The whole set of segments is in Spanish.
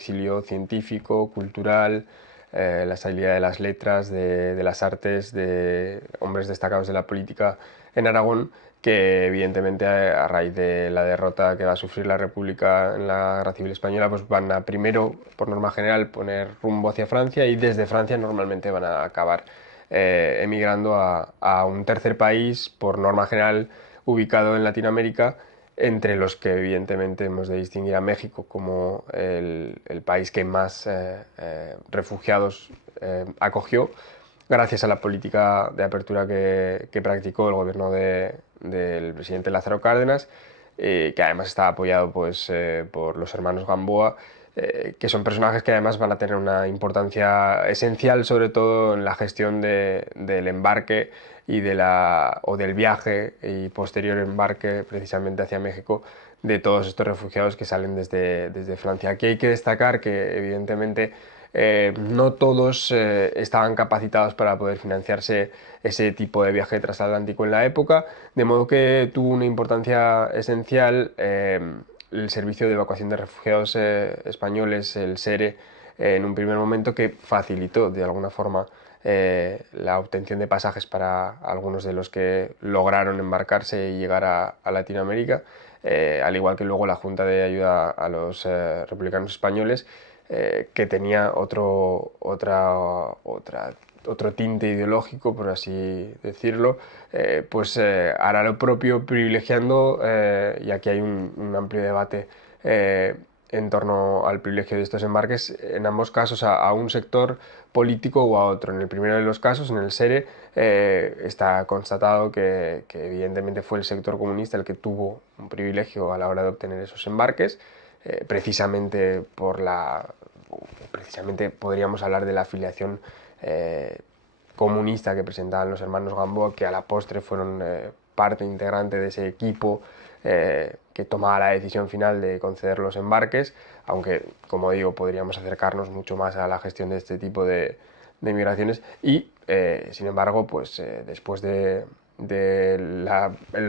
exilio científico, cultural, la salida de las letras, de las artes, de hombres destacados de la política en Aragón, que evidentemente a raíz de la derrota que va a sufrir la República en la Guerra Civil Española, pues van a primero, por norma general, poner rumbo hacia Francia y desde Francia normalmente van a acabar emigrando a un tercer país, por norma general ubicado en Latinoamérica, entre los que evidentemente hemos de distinguir a México como el país que más refugiados acogió, gracias a la política de apertura que practicó el gobierno del presidente Lázaro Cárdenas, que además está apoyado pues, por los hermanos Gamboa, que son personajes que además van a tener una importancia esencial, sobre todo en la gestión del embarque o del viaje y posterior embarque precisamente hacia México de todos estos refugiados que salen desde Francia. Aquí hay que destacar que evidentemente no todos estaban capacitados para poder financiarse ese tipo de viaje transatlántico en la época, de modo que tuvo una importancia esencial el Servicio de Evacuación de Refugiados Españoles, el SERE, en un primer momento, que facilitó de alguna forma la obtención de pasajes para algunos de los que lograron embarcarse y llegar a Latinoamérica, al igual que luego la Junta de Ayuda a los Republicanos Españoles, que tenía otro tinte ideológico, por así decirlo, hará lo propio privilegiando, y aquí hay un amplio debate en torno al privilegio de estos embarques, en ambos casos a un sector político o a otro. En el primero de los casos, en el SERE, está constatado que evidentemente fue el sector comunista el que tuvo un privilegio a la hora de obtener esos embarques, precisamente podríamos hablar de la afiliación comunista que presentaban los hermanos Gamboa, que a la postre fueron parte integrante de ese equipo que tomaba la decisión final de conceder los embarques, aunque, como digo, podríamos acercarnos mucho más a la gestión de este tipo de migraciones y, sin embargo, después del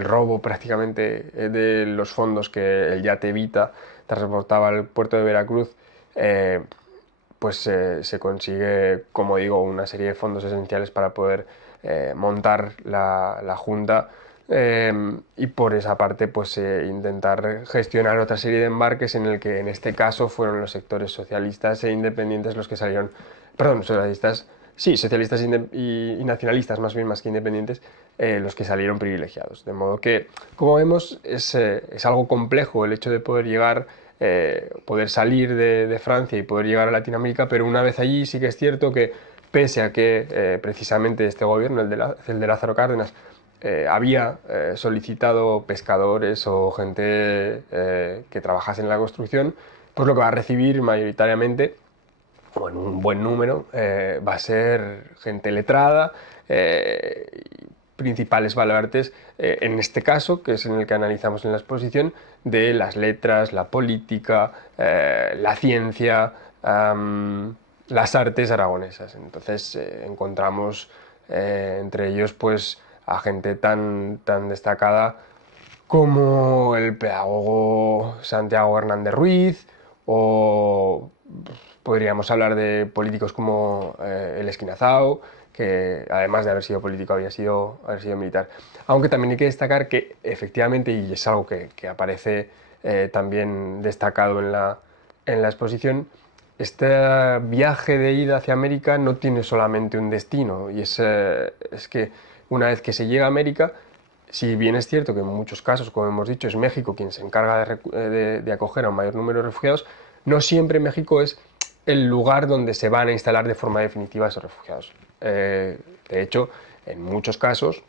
robo prácticamente de los fondos que el yate Evita transportaba al puerto de Veracruz, se consigue, como digo, una serie de fondos esenciales para poder montar la Junta, y por esa parte intentar gestionar otra serie de embarques en el que en este caso fueron los sectores socialistas e independientes los que salieron, perdón, socialistas, sí, socialistas y nacionalistas más bien, más que independientes, los que salieron privilegiados. De modo que, como vemos, es algo complejo el hecho de poder llegar, poder salir de Francia y poder llegar a Latinoamérica, pero una vez allí sí que es cierto que, pese a que precisamente este gobierno, el de Lázaro Cárdenas, había solicitado pescadores o gente que trabajase en la construcción, pues lo que va a recibir mayoritariamente, o en un buen número, va a ser gente letrada, principales baluartes, en este caso, que es en el que analizamos en la exposición, de las letras, la política, la ciencia, las artes aragonesas. Entonces encontramos entre ellos a gente tan destacada como el pedagogo Santiago Hernández Ruiz, o podríamos hablar de políticos como el Esquinazao, que además de haber sido político haber sido militar. Aunque también hay que destacar que efectivamente, y es algo que aparece también destacado en la exposición, este viaje de ida hacia América no tiene solamente un destino, y es que una vez que se llega a América, si bien es cierto que en muchos casos, como hemos dicho, es México quien se encarga de acoger a un mayor número de refugiados, no siempre México es el lugar donde se van a instalar de forma definitiva esos refugiados. De hecho, en muchos casos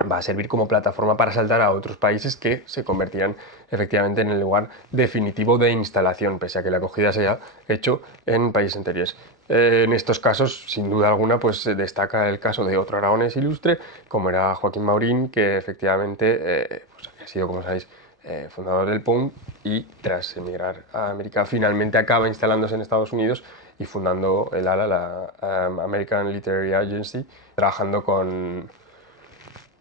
va a servir como plataforma para saltar a otros países que se convertirán efectivamente en el lugar definitivo de instalación, pese a que la acogida se haya hecho en países anteriores. En estos casos, sin duda alguna, destaca el caso de otro aragonés ilustre, como era Joaquín Maurín, que efectivamente había sido, como sabéis, fundador del POUM, y tras emigrar a América finalmente acaba instalándose en Estados Unidos y fundando el ALA, la American Literary Agency, trabajando con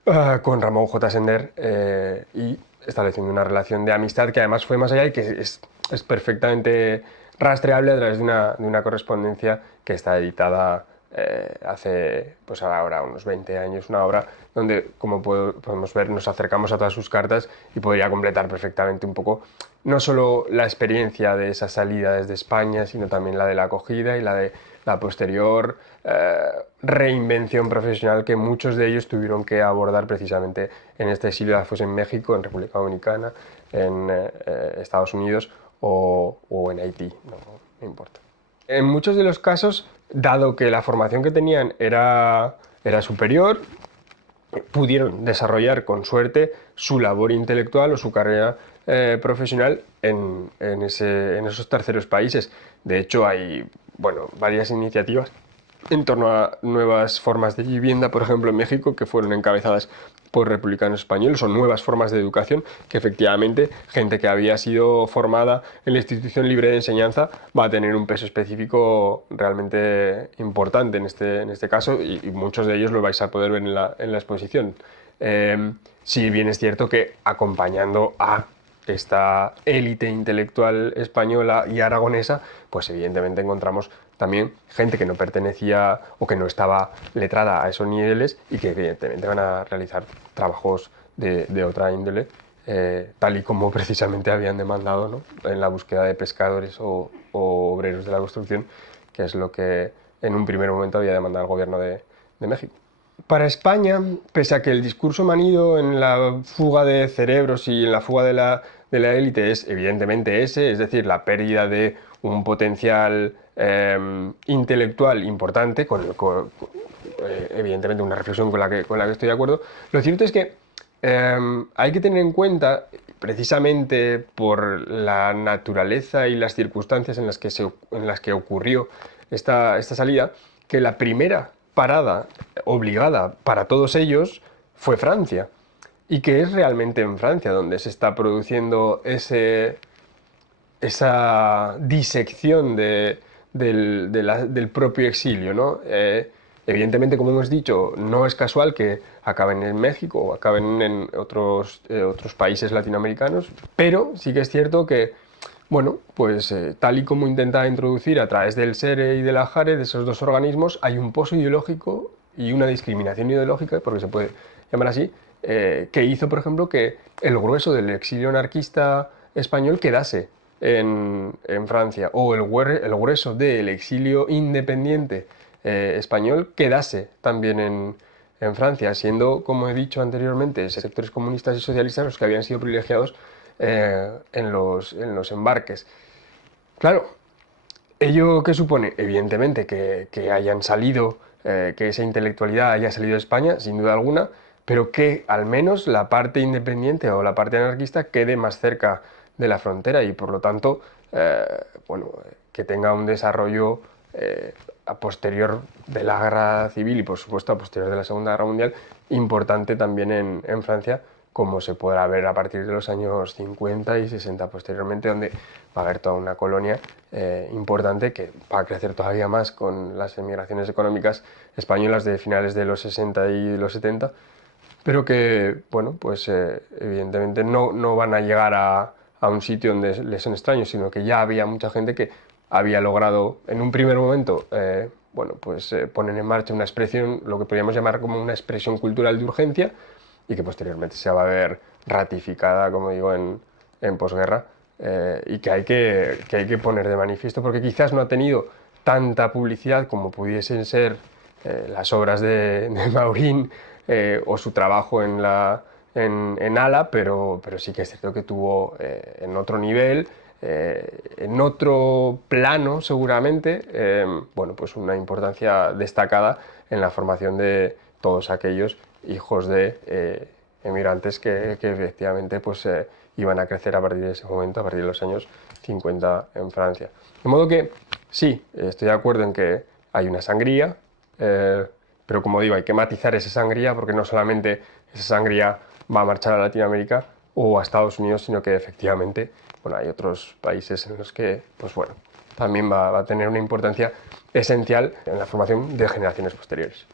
Ramón J. Sender, y estableciendo una relación de amistad que además fue más allá y que es perfectamente rastreable a través de una correspondencia que está editada hace, pues ahora unos 20 años, una obra donde, como podemos ver, nos acercamos a todas sus cartas y podría completar perfectamente un poco no solo la experiencia de esa salida desde España, sino también la de la acogida y la de la posterior reinvención profesional que muchos de ellos tuvieron que abordar precisamente en este exilio, ya fuese en México, en República Dominicana, en Estados Unidos o en Haití, no importa. En muchos de los casos, dado que la formación que tenían era superior, pudieron desarrollar con suerte su labor intelectual o su carrera profesional en esos terceros países. De hecho, hay varias iniciativas en torno a nuevas formas de vivienda, por ejemplo en México, que fueron encabezadas por republicanos españoles, o nuevas formas de educación que efectivamente gente que había sido formada en la institución libre de enseñanza va a tener un peso específico realmente importante en este caso, y muchos de ellos lo vais a poder ver en la exposición. Si bien es cierto que acompañando a esta élite intelectual española y aragonesa, pues evidentemente encontramos también gente que no pertenecía o que no estaba letrada a esos niveles y que evidentemente van a realizar trabajos de otra índole, tal y como precisamente habían demandado, ¿no?, en la búsqueda de pescadores o obreros de la construcción, que es lo que en un primer momento había demandado el gobierno de México. Para España, pese a que el discurso manido en la fuga de cerebros y en la fuga de la élite es evidentemente ese, es decir, la pérdida de un potencial intelectual importante, evidentemente una reflexión con la que estoy de acuerdo, lo cierto es que hay que tener en cuenta, precisamente por la naturaleza y las circunstancias en las que ocurrió esta salida, que la primera parada obligada para todos ellos fue Francia, y que es realmente en Francia donde se está produciendo esa disección del propio exilio, ¿no? Evidentemente, como hemos dicho, no es casual que acaben en México o acaben en otros países latinoamericanos, pero sí que es cierto que, bueno, pues tal y como intenta introducir a través del SERE y de la JARE, de esos dos organismos, hay un pozo ideológico y una discriminación ideológica, porque se puede llamar así, que hizo, por ejemplo, que el grueso del exilio anarquista español quedase en Francia, o el grueso del exilio independiente español quedase también en Francia, siendo, como he dicho anteriormente, sectores comunistas y socialistas los que habían sido privilegiados en los embarques. Claro, ¿ello qué supone? Evidentemente que hayan salido, que esa intelectualidad haya salido de España, sin duda alguna, pero que al menos la parte independiente o la parte anarquista quede más cerca de la frontera y por lo tanto, que tenga un desarrollo a posterior de la guerra civil y por supuesto a posterior de la Segunda Guerra Mundial importante también en Francia, como se podrá ver a partir de los años 50 y 60 posteriormente, donde va a haber toda una colonia importante que va a crecer todavía más con las emigraciones económicas españolas de finales de los 60 y los 70, pero que, bueno, pues evidentemente no van a llegar a un sitio donde les son extraños, sino que ya había mucha gente que había logrado en un primer momento poner en marcha una expresión, lo que podríamos llamar como una expresión cultural de urgencia, y que posteriormente se va a ver ratificada, como digo, en posguerra, y que hay que poner de manifiesto, porque quizás no ha tenido tanta publicidad como pudiesen ser las obras de Maurín o su trabajo en Ala, pero sí que es cierto que tuvo en otro nivel, en otro plano seguramente, pues una importancia destacada en la formación de todos aquellos hijos de emigrantes que efectivamente pues, iban a crecer a partir de ese momento, a partir de los años 50 en Francia. De modo que sí, estoy de acuerdo en que hay una sangría, pero como digo, hay que matizar esa sangría, porque no solamente esa sangría va a marchar a Latinoamérica o a Estados Unidos, sino que efectivamente hay otros países en los que pues, también va a tener una importancia esencial en la formación de generaciones posteriores.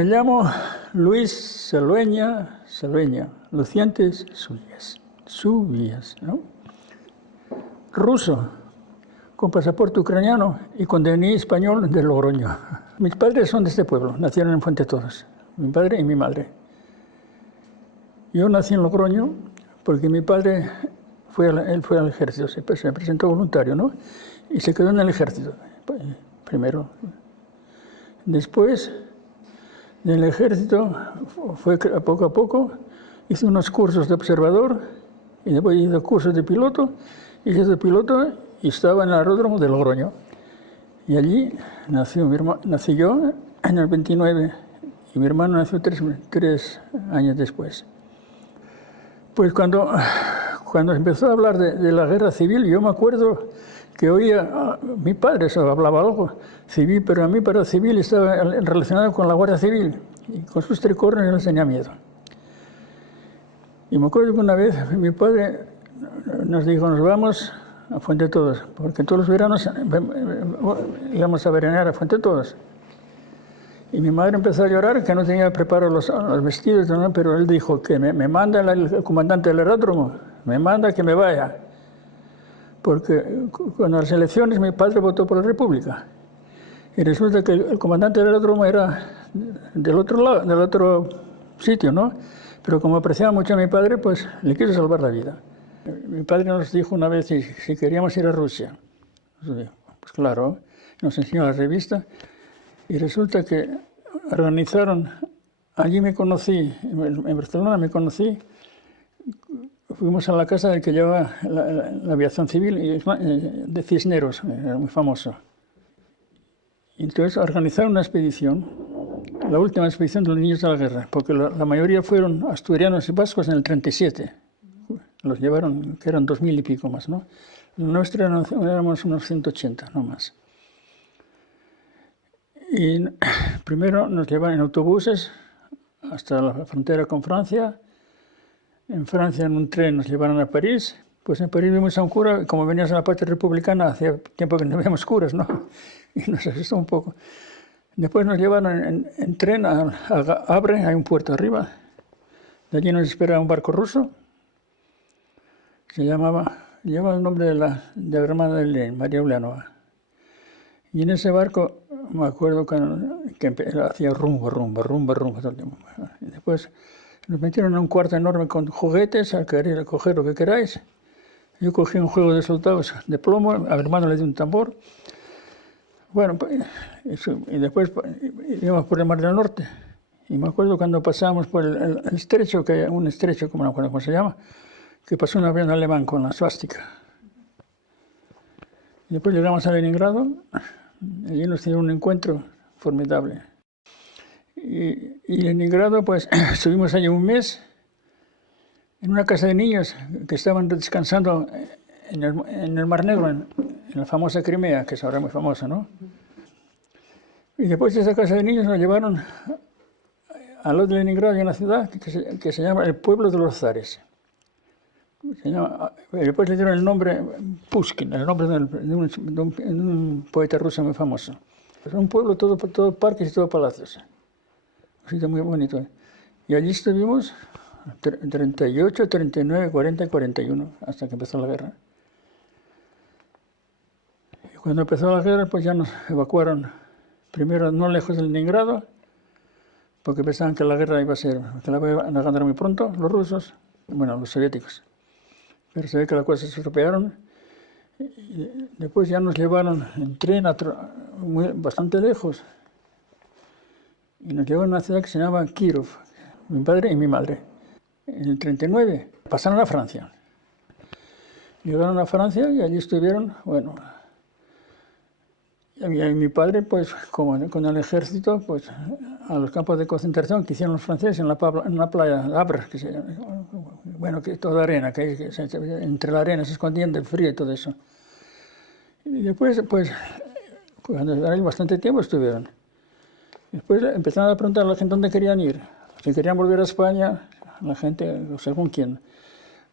me llamo Luis Salveña, Lucientes Subias, ¿no? Ruso, con pasaporte ucraniano y con DNI español de Logroño. Mis padres son de este pueblo, nacieron en Fuente Todos, mi padre y mi madre. Yo nací en Logroño porque mi padre él fue al ejército, se presentó voluntario, ¿no? Y se quedó en el ejército, primero. Después del ejército, fue poco a poco, hice unos cursos de observador y después hice cursos de piloto. Hice de piloto y estaba en el aeródromo de Logroño. Y allí nací yo en el 29 y mi hermano nació tres años después. Pues cuando empezó a hablar de la guerra civil, yo me acuerdo que oía, mi padre hablaba algo civil, pero a mí para civil estaba relacionado con la Guardia Civil y con sus tricornios yo les tenía miedo. Y me acuerdo que una vez mi padre nos dijo, nos vamos a Fuente Todos, porque todos los veranos íbamos a veranear a Fuente Todos. Y mi madre empezó a llorar, que no tenía preparados los vestidos, ¿no? Pero él dijo que me manda el comandante del aeródromo, me manda que me vaya. Porque con las elecciones mi padre votó por la República. Y resulta que el comandante del aeródromo era del otro lado, del otro sitio, ¿no? Pero como apreciaba mucho a mi padre, pues le quiso salvar la vida. Mi padre nos dijo una vez si queríamos ir a Rusia. Pues claro, nos enseñó la revista. Y resulta que organizaron, allí me conocí, en Barcelona me conocí, fuimos a la casa del que llevaba la aviación civil, de Cisneros, era muy famoso. Y entonces organizaron una expedición, la última expedición de los niños de la guerra, porque la mayoría fueron asturianos y vascos en el 37. Los llevaron, que eran 2000 y pico más, ¿no? Nuestra éramos unos 180, no más. Y primero nos llevan en autobuses hasta la frontera con Francia. En Francia, en un tren, nos llevaron a París. Pues en París vimos a un cura, como veníamos a la patria republicana, hacía tiempo que no veíamos curas, ¿no? Y nos asustó un poco. Después nos llevaron en tren a Havre, hay un puerto arriba. De allí nos esperaba un barco ruso. Lleva el nombre de la hermana de Lenin, María Ulianova. Y en ese barco me acuerdo que hacía rumbo todo el tiempo. Y después nos metieron en un cuarto enorme con juguetes, a querer coger lo que queráis. Yo cogí un juego de soldados de plomo, a mi hermano le di un tambor. Bueno, y después íbamos por el Mar del Norte. Y me acuerdo cuando pasábamos por el estrecho, que hay un estrecho, como no acuerdo cómo se llama, que pasó un avión alemán con la suástica. Y después llegamos a Leningrado. Allí nos hicieron un encuentro formidable. Y Leningrado, pues, estuvimos allí un mes en una casa de niños que estaban descansando en el Mar Negro, en la famosa Crimea, que es ahora muy famosa, ¿no? Y después de esa casa de niños nos llevaron al lado de Leningrado, hay una ciudad que se llama el Pueblo de los Zares. Después le dieron el nombre Pushkin, el nombre de un poeta ruso muy famoso. Es un pueblo todo parques y todo palacios. Un sitio muy bonito. Y allí estuvimos 38, 39, 40 y 41, hasta que empezó la guerra. Y cuando empezó la guerra, pues ya nos evacuaron, primero no lejos de Leningrado, porque pensaban que la guerra iba a ser, que la iban a ganar muy pronto, los rusos, bueno, los soviéticos. Pero se ve que las cosas se estropearon. Y después ya nos llevaron en tren bastante lejos. Y nos llevaron a una ciudad que se llamaba Kirov, mi padre y mi madre. En el 39 pasaron a Francia. Llegaron a Francia y allí estuvieron, bueno. Y mi padre, pues, como con el ejército, pues, a los campos de concentración que hicieron los franceses en la playa de Havre, que se llama, bueno, que toda arena, que entre la arena se escondían del frío y todo eso. Y después, pues cuando ahí bastante tiempo estuvieron. Después empezaron a preguntar a la gente dónde querían ir. Si querían volver a España, la gente, según quién.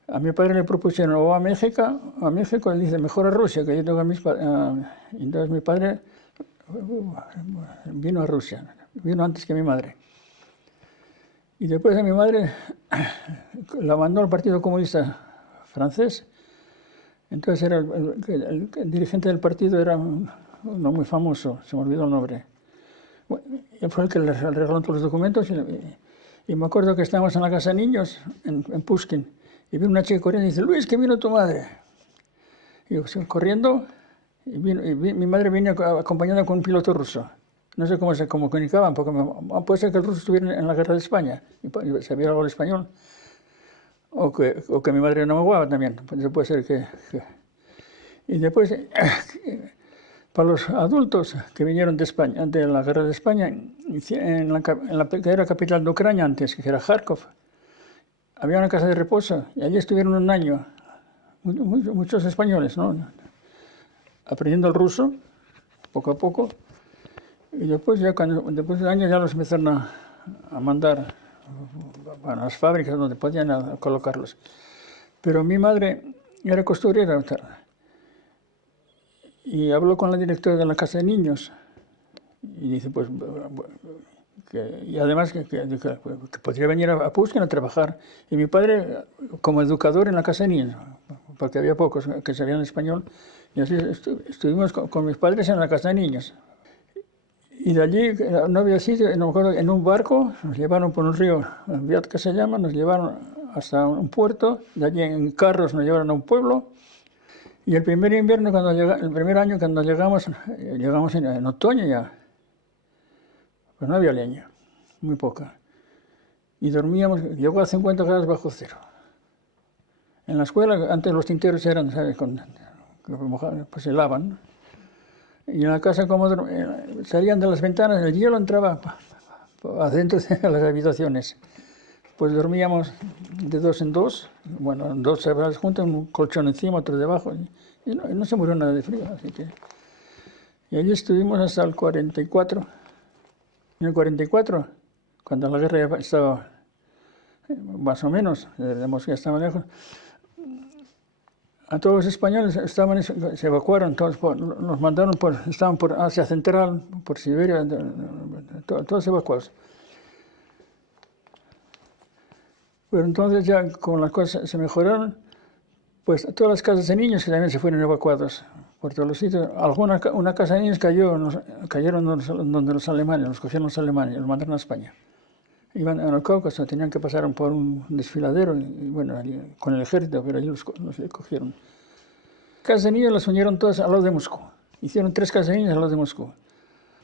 A mi padre le propusieron o a México, él dice, mejor a Rusia, que yo tengo a mis padres. Entonces mi padre vino a Rusia, vino antes que mi madre. Y después a mi madre la mandó al Partido Comunista francés. Entonces era el dirigente del partido era uno muy famoso, se me olvidó el nombre. Bueno, fue el que le regaló todos los documentos y me acuerdo que estábamos en la casa de niños, en Pushkin, y vino una chica corriendo y dice, Luis, que vino tu madre. Y yo corriendo, mi madre vino acompañada con un piloto ruso. No sé cómo se comunicaban, porque puede ser que el ruso estuviera en la guerra de España y sabía algo de español. O que mi madre no me jugaba también. Puede ser que... Y después, para los adultos que vinieron de España, de la guerra de España, en la que era capital de Ucrania antes, que era Kharkov, había una casa de reposo y allí estuvieron un año muchos españoles, ¿no? Aprendiendo el ruso, poco a poco. Y después, después de años, ya los empezaron a mandar a las fábricas donde podían colocarlos. Pero mi madre era costurera y habló con la directora de la casa de niños y dice, pues, y además que podría venir a Pushkin a trabajar. Y mi padre, como educador en la casa de niños, porque había pocos que sabían español, y así estuvimos con mis padres en la casa de niños. Y de allí, no había sitio, no me acuerdo, en un barco, nos llevaron por un río, Viatka se llama, nos llevaron hasta un puerto, de allí en carros nos llevaron a un pueblo. Y el primer invierno, el primer año cuando llegamos en otoño ya, pues no había leña, muy poca. Y dormíamos, llegó a 50 grados bajo cero. En la escuela, antes los tinteros eran, ¿sabes?, pues se lavan. Y en la casa, como salían de las ventanas, el hielo entraba adentro de las habitaciones. Pues dormíamos de dos en dos, bueno, dos separados juntos, un colchón encima, otro debajo, y no se murió nada de frío, así que... Y allí estuvimos hasta el 44. En el 44, cuando la guerra ya estaba más o menos, de Moscú estaba lejos, a todos los españoles se evacuaron, nos mandaron estaban por Asia Central, por Siberia, todos evacuados. Pero entonces ya, como las cosas se mejoraron, pues todas las casas de niños que también se fueron evacuados por todos los sitios. Una casa de niños cayeron donde los alemanes, los cogieron los alemanes y los mandaron a España. Iban al Cáucaso, tenían que pasar por un desfiladero, y bueno, con el ejército, pero allí los cogieron. Casas de niños las unieron todas al lado de Moscú. Hicieron 3 casas de niños al lado de Moscú.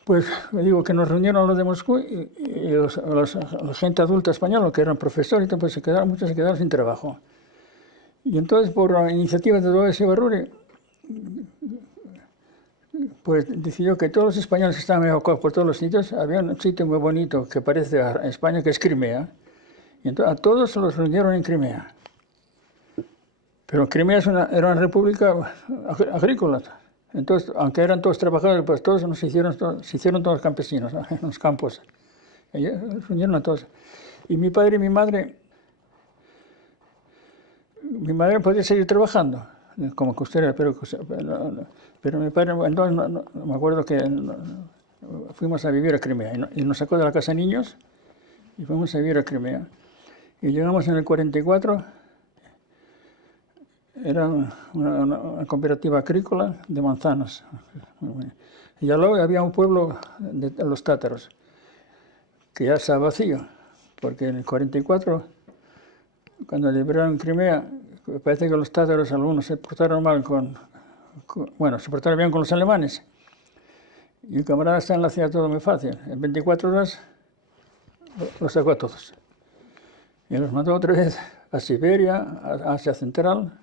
Pues me digo que nos reunieron al lado de Moscú y la gente adulta española, que eran profesores, pues muchos se quedaron sin trabajo. Y entonces, por la iniciativa de Dolores Ibarruri, pues decidió que todos los españoles que estaban evacuados por todos los sitios, había un sitio muy bonito que parece a España, que es Crimea, y entonces a todos se los reunieron en Crimea. Pero Crimea era una república agrícola. Entonces, aunque eran todos trabajadores, pues todos se hicieron todos campesinos, ¿no?, en los campos. Ellos se reunieron a todos. Y mi padre y mi madre podía seguir trabajando como costurera, pero mi padre, entonces no, me acuerdo que fuimos a vivir a Crimea y nos sacó de la casa de niños y fuimos a vivir a Crimea. Y llegamos en el 44, era una cooperativa agrícola de manzanas. Y al lado había un pueblo de los tátaros, que ya estaba vacío, porque en el 44, cuando liberaron Crimea, parece que los tátaros, algunos se portaron mal se portaron bien con los alemanes. Y el camarada está en la ciudad todo muy fácil. En 24 horas los sacó a todos. Y los mandó otra vez a Siberia, a Asia Central.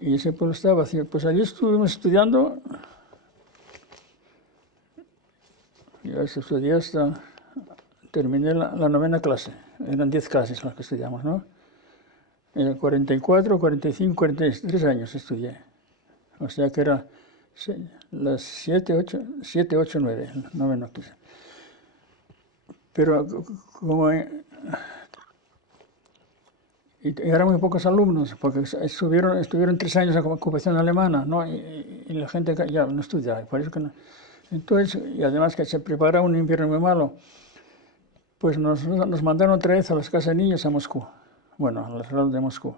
Y ese pueblo estaba vacío. Pues allí estuvimos estudiando. Yo estudié hasta... Terminé la 9ª clase. Eran 10 clases las que estudiamos, ¿no? En el 44, 45, 43 años estudié. O sea que era las 7, 8, 9, 9 clase. Pero como... Y eran muy pocos alumnos, porque estuvieron 3 años en ocupación alemana, ¿no? Y la gente ya no estudiaba, por eso que no. Entonces, y además que se preparaba un invierno muy malo. Pues nos mandaron otra vez a las casas de niños a Moscú, bueno, a los lados de Moscú.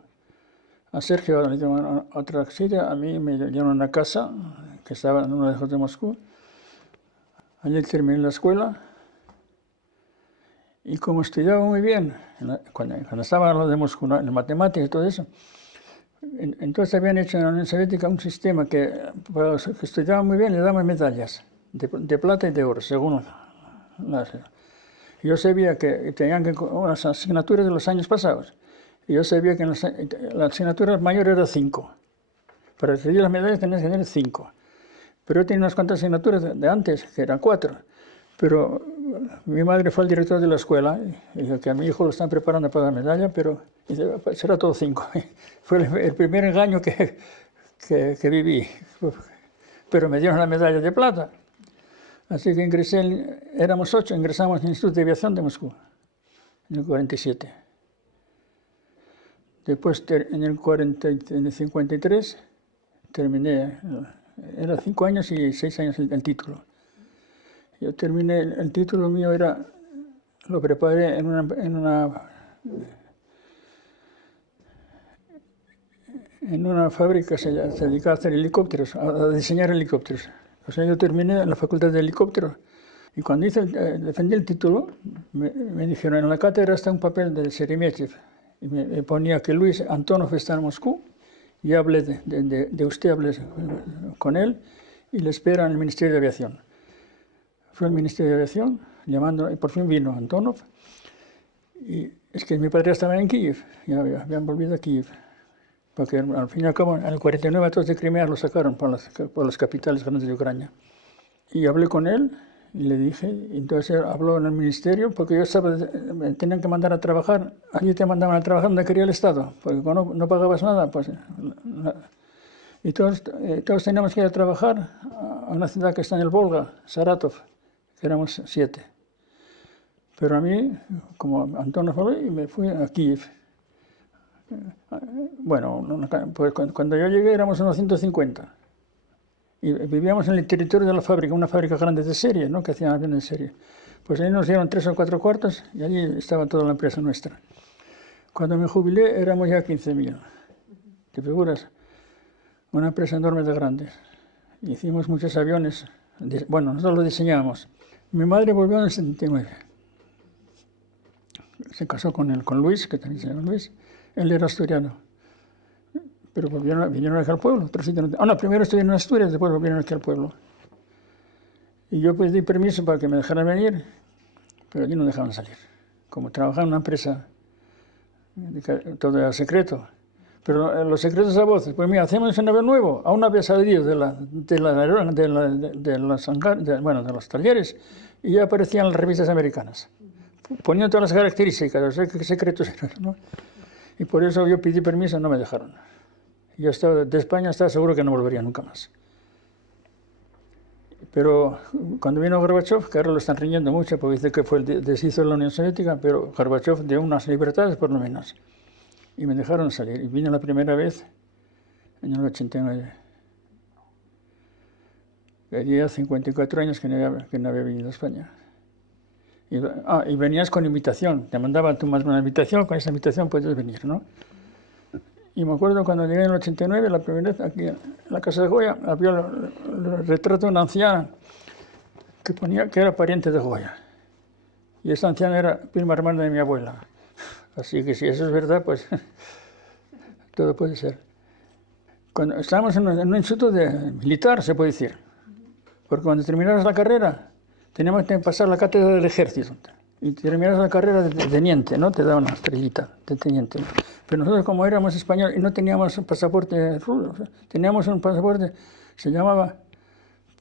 A Sergio le dieron otra silla, a mí me dieron una casa que estaba en uno de los de Moscú. Allí terminé la escuela y como estudiaba muy bien, cuando estaba en lo de Moscú, ¿no?, en matemáticas y todo eso, entonces habían hecho en la Unión Soviética un sistema que para los que estudiaban muy bien le daban medallas de plata y de oro, según las... Yo sabía que tenían que unas asignaturas de los años pasados. Y yo sabía que la asignatura mayor era 5. Para recibir las medallas tenías que tener 5. Pero yo tenía unas cuantas asignaturas de antes, que eran 4. Pero mi madre fue al director de la escuela y dijo que a mi hijo lo están preparando para la medalla, pero dice, será todo 5. Fue el primer engaño que viví. Pero me dieron la medalla de plata. Así que éramos 8, ingresamos al Instituto de Aviación de Moscú, en el 47. Después, en el 53, terminé, era 5 años y 6 años el título. Yo terminé, el título mío lo preparé en una fábrica que se dedicaba a hacer helicópteros, a diseñar helicópteros. O sea, yo terminé en la facultad de helicópteros y cuando defendí el título, me dijeron, en la cátedra está un papel de Sheremetyev y me ponía que Luis Antonov está en Moscú y hablé de usted, hablé con él y le espera en el Ministerio de Aviación. Fue al Ministerio de Aviación, llamando, y por fin vino Antonov. Y es que mi padre estaba en Kiev, ya habían volvido a Kiev. Porque al fin y al cabo, en el 49 a todos de Crimea los sacaron por las capitales grandes de Ucrania. Y hablé con él y le dije, y entonces él habló en el ministerio, porque yo me tenían que mandar a trabajar, allí te mandaban a trabajar donde quería el Estado, porque cuando no pagabas nada, pues... Y todos teníamos que ir a trabajar a una ciudad que está en el Volga, Saratov, que éramos 7. Pero a mí, como Antonio fue, y me fui a Kiev. Bueno, pues cuando yo llegué éramos unos 150 y vivíamos en el territorio de la fábrica, una fábrica grande de serie, ¿no?, que hacían aviones de serie. Pues ahí nos dieron 3 o 4 cuartos y allí estaba toda la empresa nuestra. Cuando me jubilé éramos ya 15.000. ¿Te figuras? Una empresa enorme de grandes. Hicimos muchos aviones. Bueno, nosotros lo diseñábamos. Mi madre volvió en el 79. Se casó con Luis, que también se llama Luis. Él era asturiano, pero vinieron aquí al pueblo. Primero estuvieron en Asturias, después volvieron aquí al pueblo. Y yo pedí permiso para que me dejaran venir, pero allí no dejaban salir. Como trabajaba en una empresa, todo era secreto. Pero los secretos a voces, pues mira, hacemos un avión nuevo. Aún no había salido de los talleres y ya aparecían las revistas americanas. Ponían todas las características, no sé qué secretos eran, ¿no? Y por eso yo pedí permiso, no me dejaron. Yo de España estaba seguro que no volvería nunca más. Pero cuando vino Gorbachev, que ahora lo están riñendo mucho porque dice que fue el deshizo de la Unión Soviética, pero Gorbachev dio unas libertades por lo menos. Y me dejaron salir. Y vine la primera vez en el 89. Tenía 54 años que no había venido a España. Y venías con invitación, te mandaban tú más una invitación, con esa invitación puedes venir, ¿no? Y me acuerdo cuando llegué en el 89, la primera vez aquí en la casa de Goya, había el retrato de una anciana que ponía que era pariente de Goya. Y esa anciana era prima hermana de mi abuela. Así que si eso es verdad, pues todo puede ser. Cuando estábamos en un instituto militar, se puede decir, porque cuando terminabas la carrera, teníamos que pasar la cátedra del ejército y terminas la carrera de teniente, ¿no? Te daban una estrellita de teniente, ¿no? Pero nosotros, como éramos españoles y no teníamos un pasaporte ruso, teníamos un pasaporte, se llamaba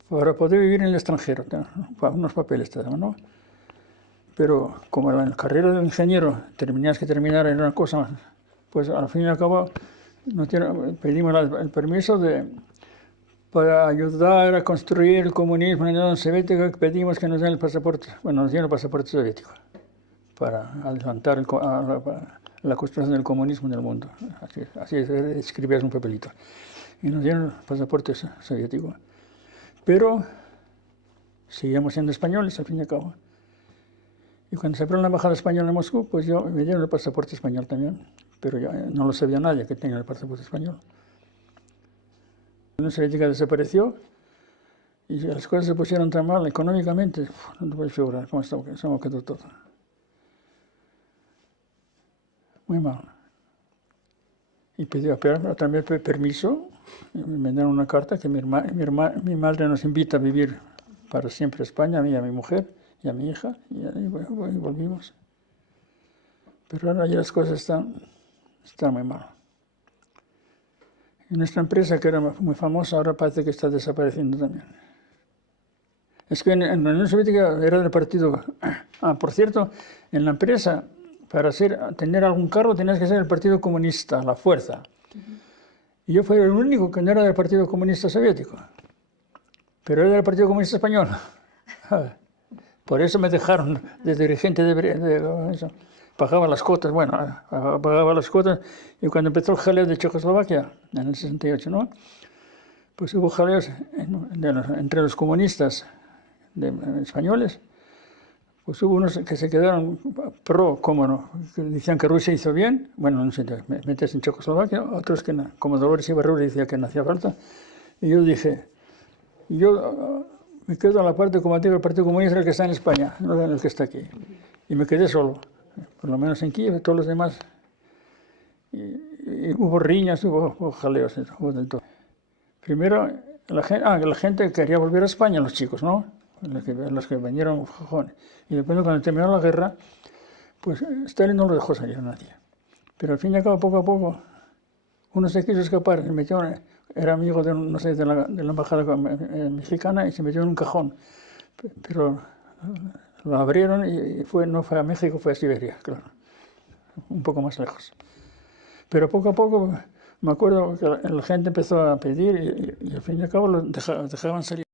para poder vivir en el extranjero, unos papeles te daban, ¿no? Pero como en la carrera de ingeniero tenías que terminar en una cosa, pues al fin y al cabo pedimos el permiso para ayudar a construir el comunismo en la Unión Soviética, pedimos que nos den el pasaporte, bueno, nos dieron el pasaporte soviético, para adelantar la construcción del comunismo en el mundo. Así escribías un papelito. Y nos dieron el pasaporte soviético. Pero seguíamos siendo españoles, al fin y al cabo. Y cuando se abrió la embajada española en Moscú, pues me dieron el pasaporte español también, pero yo no lo sabía nadie que tenía el pasaporte español. La Unión Soviética desapareció y las cosas se pusieron tan mal económicamente, no te puedes figurar cómo quedó todo. Muy mal. Y pidió también permiso, y me dieron una carta que mi madre nos invita a vivir para siempre a España, a mí y a mi mujer y a mi hija, y ahí volvimos. Pero ahora ya las cosas están muy mal. Y nuestra empresa, que era muy famosa, ahora parece que está desapareciendo también. Es que en la Unión Soviética era del partido... por cierto, en la empresa, para tener algún cargo tenías que ser del Partido Comunista, la fuerza. Y yo fui el único que no era del Partido Comunista Soviético, pero era del Partido Comunista Español. Por eso me dejaron de dirigente de eso. Pagaba las cuotas, pagaba las cuotas, y cuando empezó el jaleo de Checoslovaquia, en el 68, ¿no? Pues hubo jaleos entre los comunistas españoles, pues hubo unos que se quedaron cómo no, que decían que Rusia hizo bien, no sé, meterse en Checoslovaquia, otros que no, como Dolores Ibarruri decía que no hacía falta, y yo dije, yo me quedo a la parte combativa del Partido Comunista, el que está en España, no el que está aquí, y me quedé solo. Por lo menos en Kiev, todos los demás. Y hubo riñas, hubo jaleos, hubo del todo. Primero, la gente quería volver a España, los chicos, ¿no? Los que vinieron jóvenes. Y después, cuando terminó la guerra, pues Stalin no lo dejó salir a nadie. Pero al fin y al cabo, poco a poco, uno se quiso escapar, era amigo de la embajada mexicana y se metió en un cajón. Pero lo abrieron y no fue a México, fue a Siberia, claro, un poco más lejos. Pero poco a poco me acuerdo que la gente empezó a pedir y al fin y al cabo los dejaban salir.